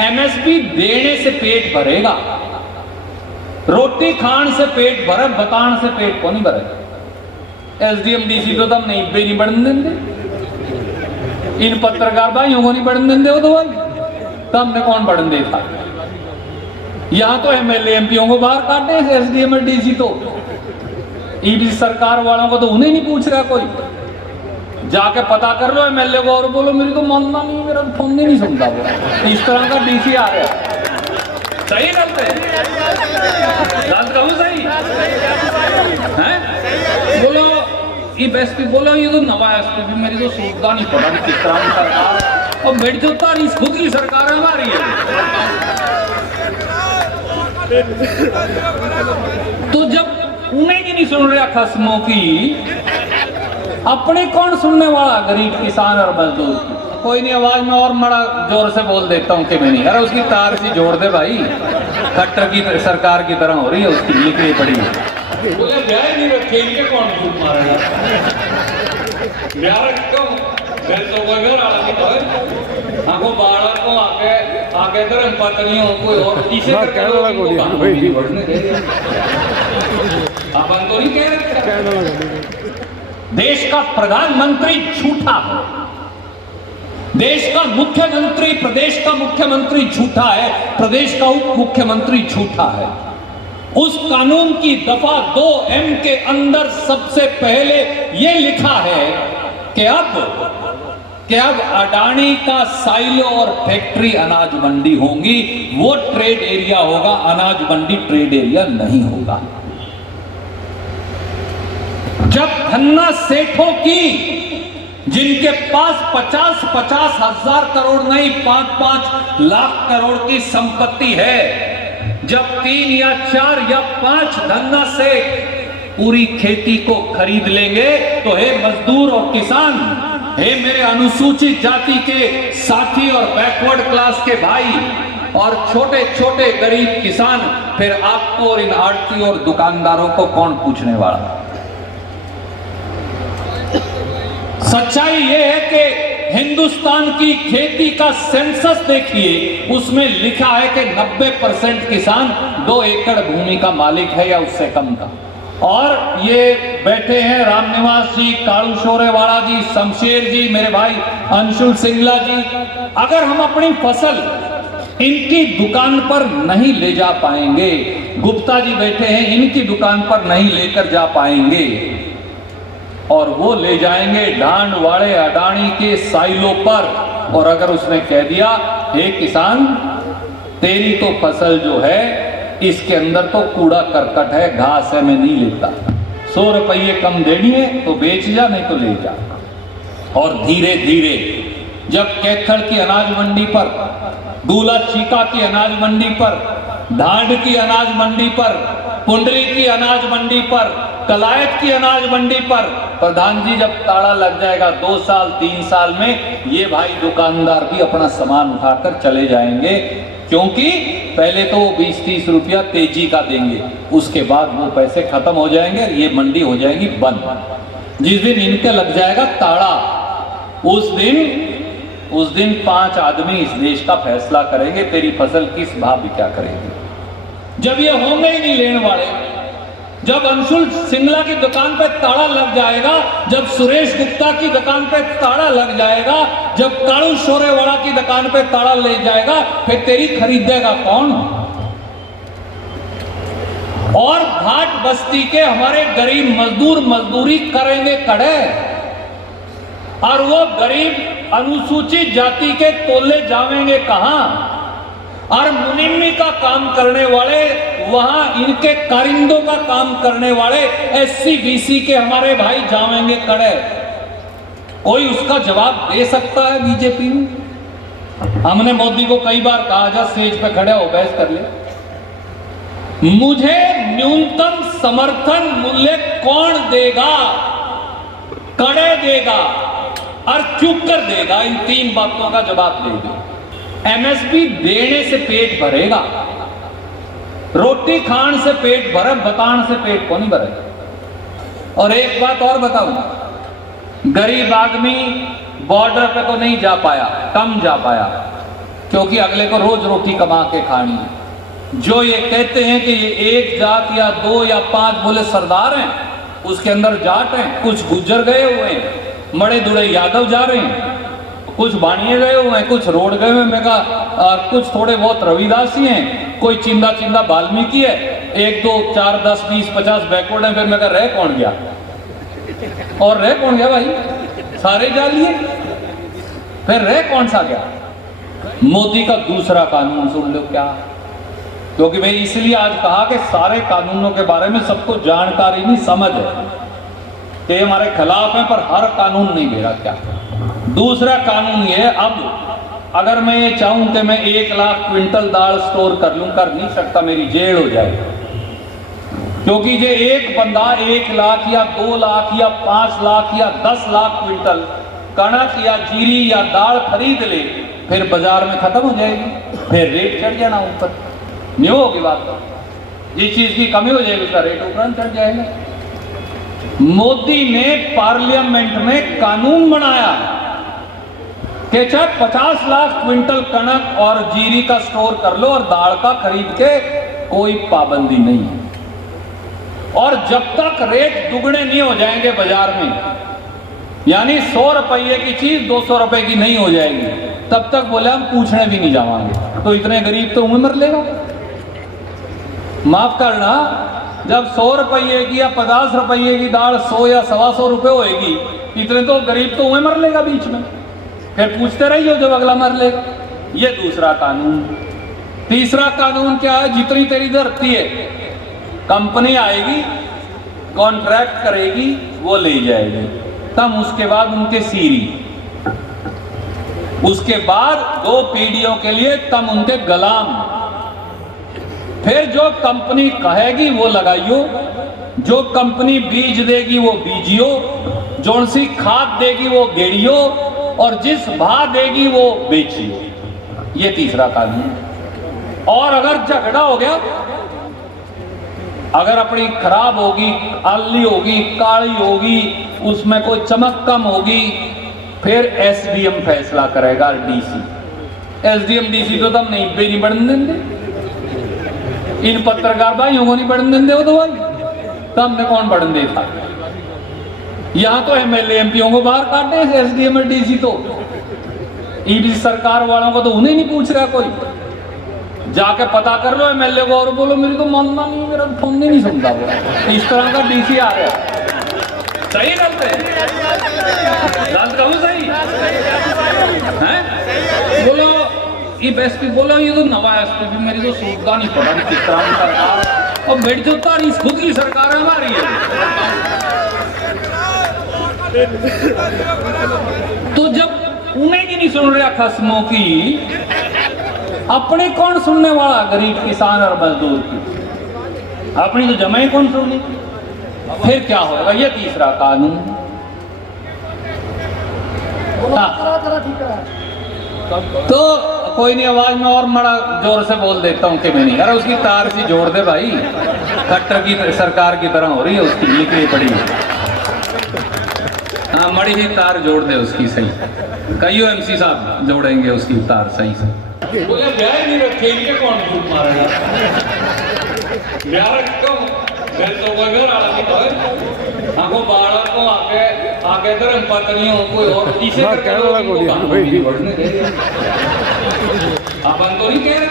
MSP देने से पेट भरेगा, रोटी खान से पेट भरे, बतान से पेट को नहीं भरे। एसडीएम डीसी तो तब नहीं पे नहीं बढ़ने देंगे, इन पत्रकार भाइयों को नहीं बढ़ने देंगे, वो तो भाई तब ने कौन बढ़ने देता। यहां तो एमएलए एमपीओ को बाहर काटे एसडीएम और डीसी, तो ईडी सरकार वालों को तो उन्हें नहीं पूछ रहा कोई। जाके पता कर लो एमएलए को और बोलो मेरी तो मानना नहीं, मेरा फोन नहीं सुनता वो। इस तरह का डीसी आ रहा है। सही गलत है, गलत कहूं सही है? बोलो ये एसपी बोलो, ये तो नवा एसपी भी मेरी तो सोचता नहीं पड़ा किस तरह की सरकार, और बैठ जाता नहीं, खुद की सरकार हमारी है। तो जब उन्हें की नहीं सुन रहा खस्मों की, अपने कौन सुनने वाला? गरीब किसान और मजदूर की। कोई नहीं, आवाज में और बड़ा जोर से बोल देता हूँ कि मैं नहीं। अरे उसकी तार सी जोड़ दे भाई, खट्टर की सरकार की तरह हो रही है उसकी, लिखी पड़ी है। बोले ब्याह नहीं रखे, इनके कौन झूठ मारेगा? ब्याह रखो तो कोई घर आला नहीं तो हमको बाड़ा को आगे धर्म पत्नी हो कोई और किसे अपन तो नहीं कह रहे। देश का प्रधानमंत्री झूठा है, देश का मुख्यमंत्री, प्रदेश का मुख्यमंत्री झूठा है, प्रदेश का उप मुख्यमंत्री झूठा है। उस कानून की दफा 2M के अंदर सबसे पहले यह लिखा है कि अब अडानी का साइलो और फैक्ट्री अनाज मंडी होंगी, वो ट्रेड एरिया होगा, अनाज मंडी ट्रेड एरिया नहीं होगा। जब धन्ना सेठों की, जिनके पास 50-50 हजार करोड़ नहीं 5-5 लाख करोड़ की संपत्ति है, जब 3 या 4 या 5 धन्ना सेठ पूरी खेती को खरीद लेंगे, तो हे मजदूर और किसान, हे मेरे अनुसूचित जाति के साथी और बैकवर्ड क्लास के भाई और छोटे छोटे गरीब किसान, फिर आपको और इन आड़ती और दुकानदारों को कौन पूछने वाला? सच्चाई यह है कि हिंदुस्तान की खेती का सेंसस देखिए, उसमें लिखा है कि 90% किसान 2 एकड़ भूमि का मालिक है या उससे कम का। और ये बैठे हैं रामनिवास जी, कालू शोरेवाला जी, शमशेर जी, मेरे भाई अंशुल सिंगला जी। अगर हम अपनी फसल इनकी दुकान पर नहीं ले जा पाएंगे, गुप्ता जी बैठे हैं, इनकी दुकान पर नहीं लेकर जा पाएंगे, और वो ले जाएंगे ढांड वाले अडानी के साइलो पर, और अगर उसने कह दिया हे किसान, तेरी तो फसल जो है इसके अंदर तो कूड़ा करकट है, घास है, मैं नहीं लेता, 100 रुपये कम देनी है तो बेच जा, नहीं तो ले जा। और धीरे धीरे जब कैथल की अनाज मंडी पर, दूला चीका की अनाज मंडी पर, ढांड की अनाज मंडी पर, पुंडरी की अनाज मंडी पर, कलायत की अनाज मंडी पर, प्रधान जी जब ताला लग जाएगा 2 साल 3 साल में, ये भाई दुकानदार भी अपना सामान उठाकर चले जाएंगे, क्योंकि पहले तो वो 20-30 रुपया तेजी का देंगे, उसके बाद वो पैसे खत्म हो जाएंगे और ये मंडी हो जाएगी बंद। जिस दिन इनके लग जाएगा ताला, उस दिन 5 आदमी इस देश का फैसला करेंगे तेरी फसल किस भाव बिका करेगी। जब ये होंगे ही नहीं लेने वाले, जब अंशुल सिंगला की दुकान पे ताला लग जाएगा, जब सुरेश गुप्ता की दुकान पे ताला लग जाएगा, जब कालू शोरेवाला की दुकान पे ताला ले जाएगा, फिर तेरी खरीदेगा कौन? और घाट बस्ती के हमारे गरीब मजदूर मजदूरी करेंगे कड़े, और वो गरीब अनुसूचित जाति के तोले जावेंगे कहां? और मुनिम्मी का काम करने वाले, वहां इनके कारिंदों का काम करने वाले एससी बीसी के हमारे भाई जावेंगे कड़े। कोई उसका जवाब दे सकता है बीजेपी में? हमने मोदी को कई बार कहा, जा स्टेज पे खड़े हो बहस कर ले। मुझे न्यूनतम समर्थन मूल्य कौन देगा? कड़े देगा और चुप कर देगा। इन 3 बातों का जवाब दे दो। एमएसपी देने से पेट भरेगा, रोटी खान से पेट भरे, बतान से पेट को नहीं भरेगा। और एक बात और बताऊं, गरीब आदमी बॉर्डर पे तो नहीं जा पाया, कम जा पाया, क्योंकि अगले को रोज रोटी कमा के खानी है। जो ये कहते हैं कि ये एक जात या दो या पांच बोले सरदार हैं, उसके अंदर जाट हैं, कुछ गुज्जर गए हुए हैं, मड़े दुड़े यादव जा रहे हैं, कुछ बानिये गए हुए हैं, कुछ रोड गए हुए हैं, मैं कहा कुछ थोड़े बहुत रविदासी हैं, कोई चिंदा चिंदा वाल्मीकि है, 1 2 4 10 20 50 बैकवर्ड है। फिर मैं कहा रह कौन गया, और रह कौन गया भाई, सारे जा लिए, फिर रह कौन सा गया। मोदी का दूसरा कानून सुन लो क्या, क्योंकि मैं इसलिए आज कहा कि सारे कानूनों के बारे में सबको जानकारी नहीं, समझ है कि हमारे खिलाफ है, पर हर कानून नहीं मेरा। क्या दूसरा कानून ये, अब अगर मैं ये चाहूं कि मैं 1 लाख क्विंटल दाल स्टोर कर लूं, कर नहीं सकता, मेरी जेल हो जाएगी। क्योंकि ये एक बंदा 1 लाख या 2 लाख या 5 लाख या 10 लाख क्विंटल कणक या जीरी या दाल खरीद ले, फिर बाजार में खत्म हो जाएगी, फिर रेट चढ़ जाना ऊपर, नहीं होगी बात। जिस चीज की कमी हो जाएगी उसका रेट ऊपर चढ़ जाएगा। मोदी ने पार्लियामेंट में कानून बनाया कि चाहे 50 लाख क्विंटल कणक और जीरी का स्टोर कर लो और दाल का खरीद के कोई पाबंदी नहीं है। और जब तक रेट दुगने नहीं हो जाएंगे बाजार में, यानी 100 रुपये की चीज 200 रुपए की नहीं हो जाएगी, तब तक बोले हम पूछने भी नहीं जावांगे। तो इतने गरीब तो उम्र मर लेगा। माफ करना, जब 100 रुपये की या 50 रुपये की दाल 100 या 125 रुपये होएगी, इतने तो गरीब तो उम्र मर लेगा बीच में, फिर पूछते रहिए जब अगला मर लेगा। ये दूसरा कानून। तीसरा कानून क्या है, जितनी तेरी धरती है, कंपनी आएगी, कॉन्ट्रैक्ट करेगी, वो ले जाएगी, तब उसके बाद उनके सीरी, उसके बाद 2 पीढ़ियों के लिए तब उनके गुलाम। फिर जो कंपनी कहेगी वो लगाइयो, जो कंपनी बीज देगी वो बीजियो, जोन सी खाद देगी वो गेड़ियो, और जिस भाव देगी वो बेचियो। ये तीसरा कानून। और अगर झगड़ा हो गया, अगर अपनी खराब होगी, आली होगी, काली होगी, उसमें कोई चमक कम होगी, फिर एसडीएम फैसला करेगा, डीसी। एसडीएम डीसी तो तब नहीं बढ़ने देंगे, इन पत्रकार भाइयों को नहीं बढ़ने देंगे वो तो भाई, तब हमने कौन बढ़ने देता। यहां तो एमएलए एमपीओ को बाहर काटते हैं एसडीएम और डीसी, तो ईडी सरकार वालों को तो उन्हें नहीं पूछ रहा कोई। जाके पता कर लो एमएलए को और बोलो मेरी तो मानना नहीं, मेरा फोन नहीं सुनता वो। इस तरह का डीसी आ रहा है। सही गलत है, गलत कहूं सही है? बोलो ये एसपी, बोलो ये तो नवा एसपी भी मेरी तो सूखता नहीं पड़ा किस तरह की सरकार, और बैठ जो तारी खुद की सरकार हमारी है। तो जब उन्हें की नहीं सुन रहा खस्मों की, अपनी कौन सुनने वाला, गरीब किसान और मजदूर की अपनी तो जमा ही कौन सुननी। फिर क्या होगा, ये तीसरा कानून। तो कोई नहीं, आवाज में और बड़ा जोर से बोल देता हूँ कि मैं नहीं, अरे उसकी तार सी जोड़ दे भाई, खट्टर की सरकार की तरह हो रही है उसकी, लिखी पड़ी है। हाँ, मड़ी ही तार जोड़ दे उसकी सही, कईयों एमसी साहब जोड़ेंगे उसकी तार सही से। बोले ब्याह नहीं रखे, इनके कौन झूठ मारेगा, ब्याह रखो मैं तो घर आला नहीं तो हमको बालक को आगे धर्म पत्नी हो कोई और इसे अपन तो नहीं कह रहे।